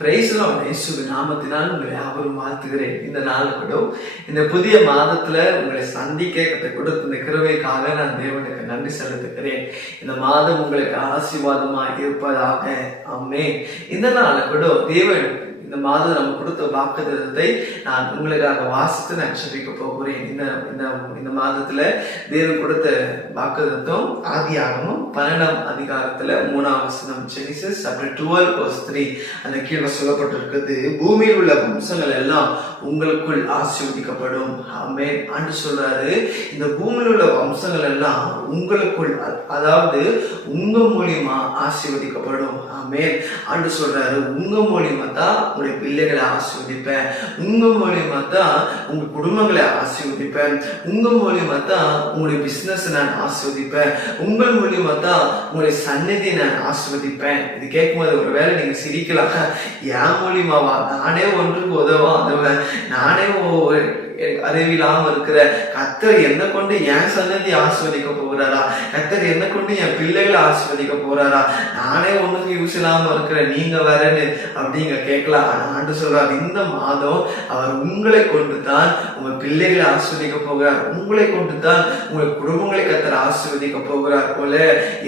Price Lord. இயேசுவின் நாமத்தினால் உங்களை யாவரும் வாழ்த்துகிறேன். இந்த நாள் கூட இந்த புதிய மாதத்துல உங்களை சந்திக்க கற்றுக் கொடுத்த இந்த கிருபைக்காக நான் தேவனுக்கு நன்றி செலுத்துகிறேன். இந்த மாதம் உங்களுக்கு ஆசீர்வாதமாக இருப்பதாக. ஆமென். இந்த நாள் கூட தேவன் இந்த மாதம் நம்ம கொடுத்த வாக்குத்தத்தத்தை நான் உங்களுக்காக வாசித்து நான் ஜெபிக்க போகிறேன். இந்த மாதத்துல தேவன் கொடுத்த வாக்குத்தத்தம் ஆதியாகமம் 12ஆம் அதிகாரத்துல 3ஆம் வசனம், ஜெனிசிஸ் சாப்டர் 12:3. அந்த கீழே சொல்லப்பட்டிருக்கிறது, பூமியில் உள்ள வம்சங்கள் எல்லாம் உங்களுக்குள் ஆசீர்வதிக்கப்படும். ஆமென். ஆண்டு சொல்றாரு, இந்த பூமியில் உள்ள வம்சங்கள் எல்லாம் உங்களுக்குள், அதாவது உங்க மூலியமா ஆசீர்வதிக்கப்படும். ஆமென். ஆண்டு சொல்றாரு, உங்க மூலியமா தான் உங்களுடைய பிள்ளைகளை ஆசீர்வதிப்பேன், உங்க மூலியமா தான் உங்க குடும்பங்களை ஆசீர்வதிப்பேன், உங்க மூலியமா தான் உங்களுடைய பிசினஸ் நான் ஆசீர்வதிப்பேன், உங்கள் மூலியமா தான் உங்களுடைய சந்நிதியை நான் ஆசீர்வதிப்பேன். இது கேட்கும்போது ஒருவேளை நீங்க சிரிக்கலாம், என் மூலியமாவா? நானே ஒன்றுக்கு உதவாதவன், நானே அறிவில்லாம இருக்கிற கர்த்தர் என்ன கொண்டு என் சன்னதி ஆஸ்வதிக்க போறாரா? கர்த்தர் என்ன கொண்டு என் பிள்ளைகளை ஆஸ்வதிக்க போறாரா? நானே ஒண்ணுக்கு யூஸ் இல்லாம இருக்கிற நீங்க வரன்னு அப்படிங்க கேட்கலாம். ஆண்டு சொல்றாரு, இந்த மாதம் அவர் உங்களை கொண்டு தான் உங்க பிள்ளைகளை ஆஸ்வதிக்க போகிறார், உங்களை கொண்டு தான் உங்கள் குடும்பங்களை கர்த்தர் ஆஸ்வதிக்க போகிறார் போல.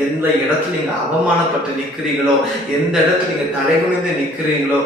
எந்த இடத்துல நீங்க அவமானப்பட்டு நிக்கிறீங்களோ, எந்த இடத்துல நீங்க தலைகுனிந்து நிக்கிறீங்களோ,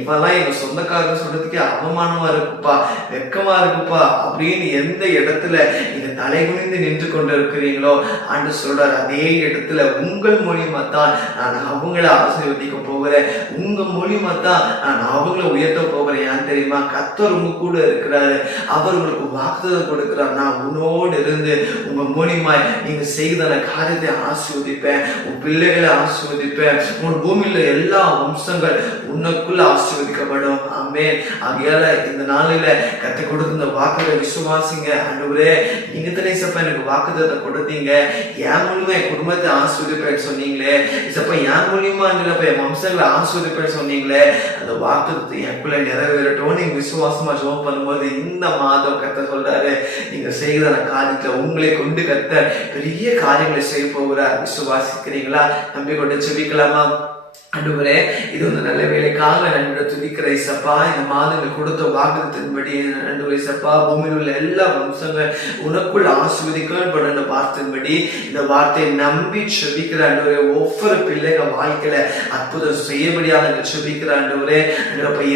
இவெல்லாம் எங்க சொந்தக்காரங்க சொல்றதுக்கு அவமானமா இருக்குப்பா, வெக்கமா இருக்குப்பா அப்படின்னு எந்த இடத்துல நீங்க தலைகுனிந்து நின்று கொண்டு இருக்கிறீங்களோ, ஆண்டு சொல்றாரு, அதே இடத்துல உங்கள் மூலியமா தான் நான் அவங்களை ஆசீர்வதிக்க போகிறேன், உங்க மூலியமா தான் நான் அவங்களை உயர்த்த போகிறேன். ஏன் தெரியுமா? கர்த்தர் உங்க கூட இருக்கிறாரு, அவர் உங்களுக்கு வாக்குத்தத்தம் கொடுக்கிறார். நான் உன்னோடு இருந்து உங்க மூலியமா நீங்க செய்த காரியத்தை ஆசீர்வதிப்பேன், உன் பிள்ளைகளை ஆசீர்வதிப்பேன், உன் பூமியில எல்லா வம்சங்கள் உனக்குள்ள ஆசீர்வதிக்கப்படும். ஆமென். ஆகையால இந்த நாளில கர்த்தர் கொடுத்த இந்த வாக்குகளை விசுவாசிங்க. ஆண்டவரே, நீங்க தானே இசப்பா எனக்கு வாக்குத்தத்தத்தை கொடுத்தீங்க, என் மூலியமா என் குடும்பத்தை ஆசீர்வதிப்பேன்னு சொன்னீங்களே, இசப்பா என் மூலியமா என் வம்சங்களை ஆசீர்வதிப்பேன்னு சொன்னீங்களே, அந்த வாக்குத்தத்தை எனக்குள்ள நிறைவேறட்டும். நீங்க விசுவாசமா ஜெபம் பண்ணும்போது இந்த மாதம் கர்த்தர் சொல்றாரு, நீங்க செய்த காரியத்தை உங்களை கொண்டு கர்த்தர் பெரிய காரியங்களை செய்ய போகிறார். விசுவாசிக்கிறீங்களா? நம்பி கொண்டு ஜெபிக்கலாமா? ஆண்டவரே, இது ஒரு நல்ல வேலைக்காக நன்றியோட துதிக்கிற இசப்பா. இந்த மாதங்கள் கொடுத்த வாக்குத்தத்தின்படி நன்றி இசப்பா. பூமியில் உள்ள எல்லா வம்சங்கள் உனக்குள் ஆசீர்வதிக்கப்படும் வார்த்தையின்படி இந்த வார்த்தையை நம்பி செபிக்கிற ஆண்டவரே, ஒவ்வொரு பிள்ளைங்க வாழ்க்கையில அற்புதம் செய்யபடியாக செபிக்கிற ஆண்டவரே.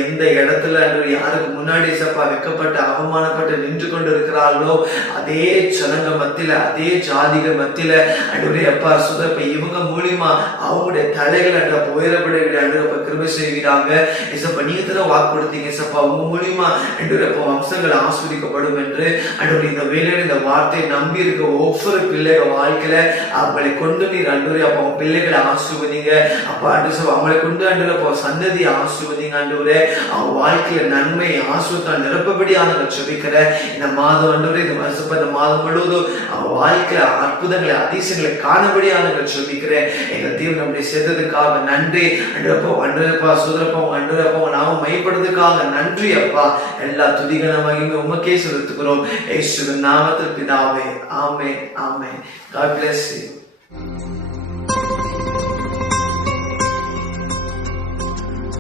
எந்த இடத்துல ஆண்டவரே யாருக்கு முன்னாடி இசப்பா வெக்கப்பட்டு அவமானப்பட்டு நின்று கொண்டு இருக்கிறார்களோ, அதே ஜனங்க மத்தியில, அதே ஜாதிகள் மத்தியில ஆண்டவரே அப்பா சுதப்ப இவங்க மூலியமா அவங்களுடைய தலைகள் கிருபை செய்வீராக. நீங்க தானே வாக்கு கொடுத்தீங்க இசப்பா, உங்க மூலியமா வம்சங்கள் ஆஸ்வதிக்கப்படும் என்று. இந்த வேலையில இந்த வார்த்தையை நம்பி இருக்க ஒவ்வொரு பிள்ளைகள் வாழ்க்கையில அவங்களை கொண்டு நீர் அன்றுவரே அப்ப அவங்க பிள்ளைகளை ஆசீர்வதிங்க அப்பா. அவங்களை கொண்டு அன்றுவரே சந்ததியை ஆசீர்வதிங்க ஆண்டவரே. அவங்க வாழ்க்கையில நன்மை ஆசீர்வாதம் நிரப்பபடியாக செபிக்கிற இந்த மாதம் ஆண்டவரே, இந்த மாதம் முழுவதும் அவங்க வாழ்க்கையில அற்புதங்களை அதிசயங்களை காணபடியாக செபிக்கிறேன். எங்க தீவு நம்முடைய செய்ததுக்காக நன்றி அன்றப்பா. சுதரப்பா அன்றப்பா நாம மைப்படுறதுக்காக நன்றி அப்பா. எல்லா துதிகனமாகியுமே உமக்கே செலுத்துகிறோம் இயேசுவின் நாமத்தில் பிதாவே. ஆமென். ஆமென். God bless you.